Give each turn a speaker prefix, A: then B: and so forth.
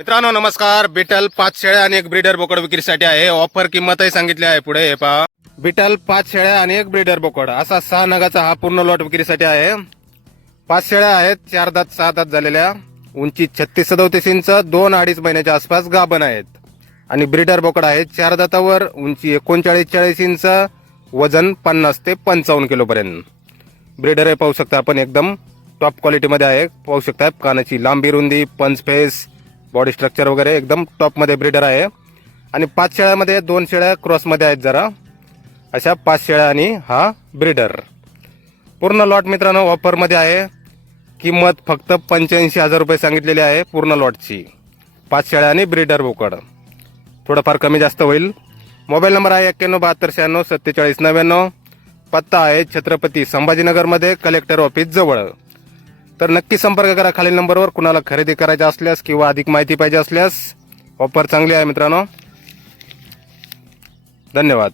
A: मित्रांनो नमस्कार. बिटल पाच शेळ्या आणि एक ब्रीडर बोकड विक्रीसाठी आहे. ऑफर किंमतही सांगितली आहे. पुढे हे पहा. बिटल पाच शेळ्या आणि एक ब्रीडर बोकड. असा सहा नगाचा हा पूर्ण लॉट विक्रीसाठी आहे. पाच शेळ्या आहेत. चार दात सहा दात झालेल्या. उंची छत्तीस सदोतीस इंच दोन अडीच महिन्याच्या आसपास गाभण आहेत. आणि ब्रीडर बोकड आहे चार दातावर उंची एकोणचाळीस चाळीस इंच वजन पन्नास ते पंचावन्न किलोपर्यंत ब्रीडरही हे पाहू शकता आपण. एकदम टॉप क्वालिटीमध्ये आहे. पाहू शकता कानाची लांबी रुंदी पंच फेस बॉडी स्ट्रक्चर वगैरे एकदम टॉपमध्ये ब्रीडर आहे. आणि पाच शेळ्यामध्ये दोन शेळ्या क्रॉसमध्ये आहेत जरा. अशा पाच शेळ्या आणि हा ब्रीडर पूर्ण लॉट मित्रांनो ऑफरमध्ये आहे. किंमत फक्त पंच्याऐंशी हजार रुपये सांगितलेली आहे पूर्ण लॉटची पाच शेळ्या आणि ब्रीडर बोकड. थोडंफार कमी जास्त होईल. मोबाईल नंबर आहे एक्क्याण्णव बहात्तर शहाण्णव सत्तेचाळीस नव्याण्णव. पत्ता आहे छत्रपती संभाजीनगरमध्ये कलेक्टर ऑफिस जवळ. तर नक्की संपर्क करा खालील नंबरवर. कुणाला खरेदी करायची असल्यास किंवा अधिक माहिती पाहिजे असल्यास ऑफर चांगली आहे मित्रांनो. धन्यवाद.